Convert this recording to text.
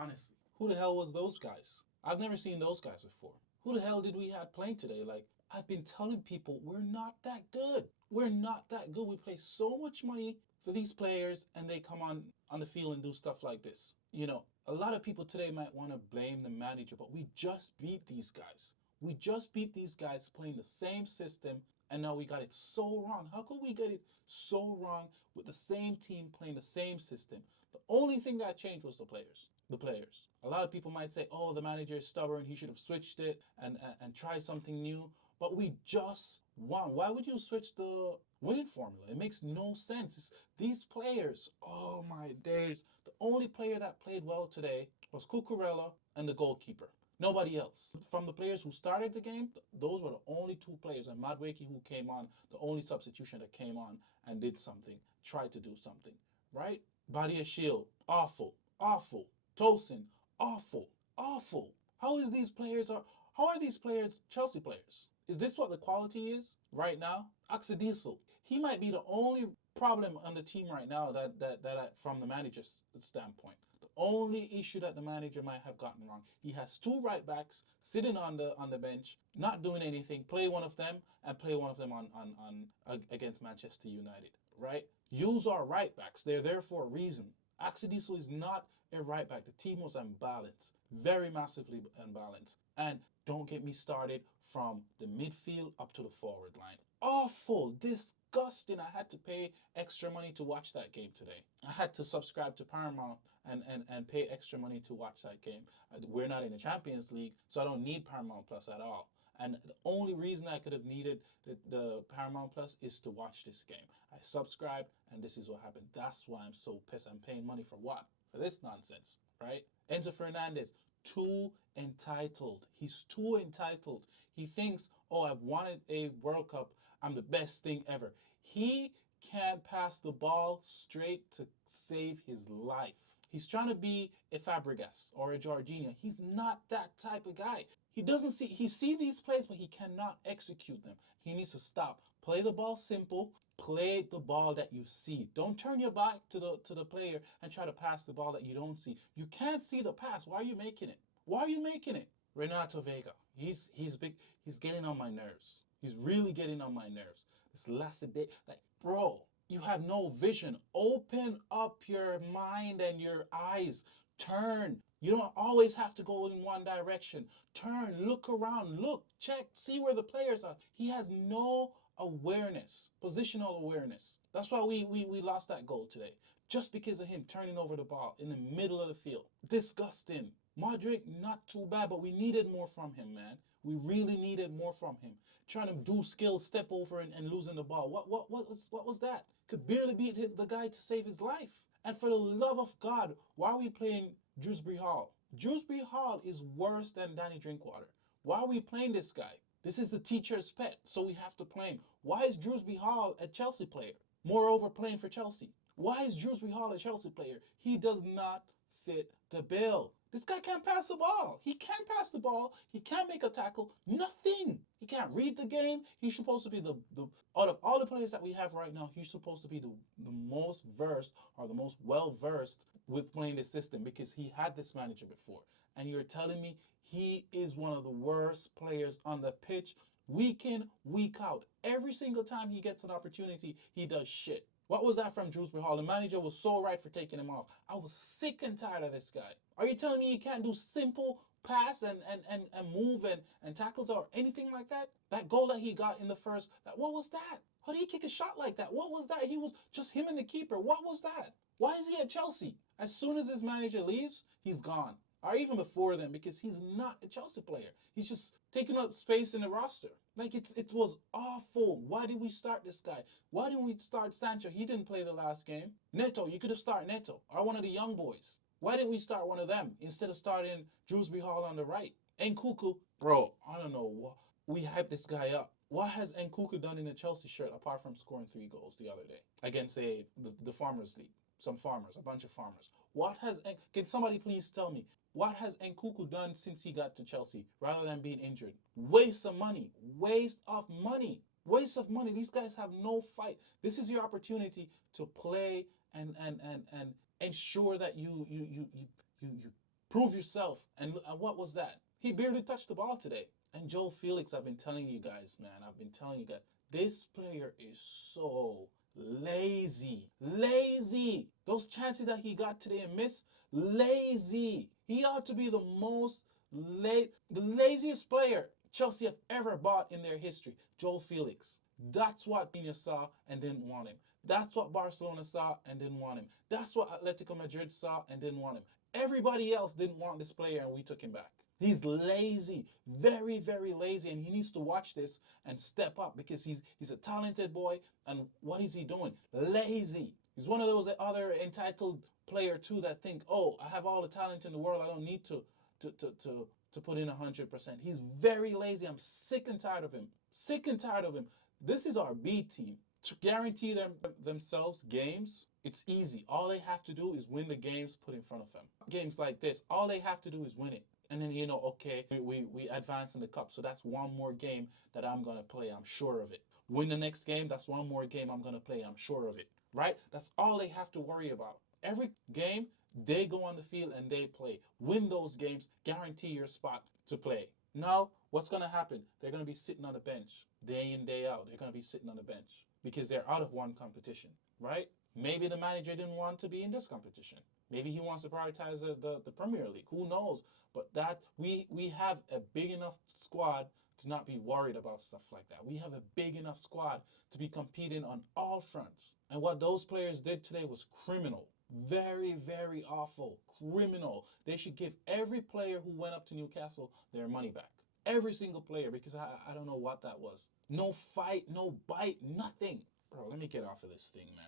Honestly, who the hell was those guys? I've never seen those guys before. Who the hell did we have playing today? Like, I've been telling people we're not that good. We're not that good. We pay so much money for these players and they come on the field and do stuff like this. You know, a lot of people today might want to blame the manager, but we just beat these guys. We just beat these guys playing the same system, and now we got it so wrong. How could we get it so wrong with the same team playing the same system? The only thing that changed was the players. The players. A lot of people might say, oh, the manager is stubborn. He should have switched it and try something new. But we just won. Why would you switch the winning formula? It makes no sense. These players, oh my days. The only player that played well today was Cucurella and the goalkeeper. Nobody else. From the players who started the game, those were the only two players. And Madweke, who came on, the only substitution that came on and did something, tried to do something, right? Badia Shield, awful, awful. Tosin, awful, awful. How are these players Chelsea players? Is this what the quality is right now? Axel, he might be the only problem on the team right now that from the manager's standpoint. The only issue that the manager might have gotten wrong. He has two right backs sitting on the bench, not doing anything. Play one of them and play one of them on against Manchester United, right? Use our right backs. They're there for a reason. Axel is not a right back. The team was unbalanced, very massively unbalanced. And don't get me started from the midfield up to the forward line. Awful, disgusting. I had to pay extra money to watch that game today. I had to subscribe to Paramount and pay extra money to watch that game. We're not in the Champions League, so I don't need Paramount Plus at all. And the only reason I could have needed the Paramount Plus is to watch this game. I subscribed, and this is what happened. That's why I'm so pissed. I'm paying money for what? For this nonsense, right? Enzo Fernandez, too entitled. He's too entitled. He thinks, oh, I've wanted a World Cup. I'm the best thing ever. He can't pass the ball straight to save his life. He's trying to be a Fabregas or a Jorginho. He's not that type of guy. He see these plays, but he cannot execute them. He needs to stop. Play the ball simple. Play the ball that you see. Don't turn your back to the player and try to pass the ball that you don't see. You can't see the pass. Why are you making it? Why are you making it? Renato Vega. He's big. He's getting on my nerves. He's really getting on my nerves. This last day, like, bro, you have no vision. Open up your mind and your eyes. Turn. You don't always have to go in one direction. Turn, look around, look, check, see where the players are. He has no awareness, positional awareness. That's why we lost that goal today. Just because of him turning over the ball in the middle of the field. Disgusting. Modric, not too bad, but we needed more from him, man. We really needed more from him. Trying to do skills, step over and losing the ball. What was that? Could barely beat the guy to save his life. And for the love of God, why are we playing Dewsbury Hall? Dewsbury Hall is worse than Danny Drinkwater. Why are we playing this guy? This is the teacher's pet, so we have to play him. Why is Dewsbury Hall a Chelsea player? Moreover, playing for Chelsea. Why is Dewsbury Hall a Chelsea player? He does not fit the bill. This guy can't pass the ball. He can't pass the ball. He can't make a tackle. Nothing. He can't read the game. He's supposed to be the out of all the players that we have right now, he's supposed to be the most versed or the most well-versed with playing this system because he had this manager before. And you're telling me he is one of the worst players on the pitch week in, week out. Every single time he gets an opportunity, he does shit. What was that from Dewsbury Hall? The manager was so right for taking him off. I was sick and tired of this guy. Are you telling me he can't do simple pass and move and tackles or anything like that? That goal that he got in the first, what was that? How did he kick a shot like that? What was that? He was just him and the keeper. What was that? Why is he at Chelsea? As soon as his manager leaves, he's gone. Or even before then, because he's not a Chelsea player. He's just taking up space in the roster. Like, it was awful. Why did we start this guy? Why didn't we start Sancho? He didn't play the last game. Neto, you could have started Neto or one of the young boys. Why didn't we start one of them instead of starting Dewsbury Hall on the right? Nkuku, bro, I don't know. We hyped this guy up. What has Nkuku done in a Chelsea shirt apart from scoring 3 goals the other day against the Farmers League? Some farmers, a bunch of farmers. Can somebody please tell me, what has Nkuku done since he got to Chelsea rather than being injured? Waste of money. Waste of money. Waste of money. These guys have no fight. This is your opportunity to play and ensure that you Prove yourself. And what was that? He barely touched the ball today. And Joe Felix, I've been telling you guys, man, I've been telling you guys, this player is so lazy. Lazy. Those chances that he got today and missed, lazy. He ought to be the the laziest player Chelsea have ever bought in their history. Joe Felix. That's what Pina saw and didn't want him. That's what Barcelona saw and didn't want him. That's what Atletico Madrid saw and didn't want him. Everybody else didn't want this player and we took him back. He's lazy, very, very lazy, and he needs to watch this and step up because he's a talented boy. And what is he doing? Lazy. He's one of those other entitled player too that think, oh, I have all the talent in the world. I don't need to put in 100%. He's very lazy. I'm sick and tired of him. Sick and tired of him. This is our B team. To guarantee themselves games, it's easy. All they have to do is win the games put in front of them. Games like this, all they have to do is win it. And then, okay, we advance in the cup. So that's one more game that I'm going to play. I'm sure of it. Win the next game. That's one more game I'm going to play. I'm sure of it. Right? That's all they have to worry about. Every game, they go on the field and they play. Win those games. Guarantee your spot to play. Now, what's going to happen? They're going to be sitting on the bench day in, day out. They're going to be sitting on the bench because they're out of one competition. Right? Maybe the manager didn't want to be in this competition. Maybe he wants to prioritize the Premier League. Who knows? But that we have a big enough squad to not be worried about stuff like that. We have a big enough squad to be competing on all fronts. And what those players did today was criminal. Very, very awful. Criminal. They should give every player who went up to Newcastle their money back. Every single player, because I don't know what that was. No fight, no bite, nothing. Bro, let me get off of this thing, man.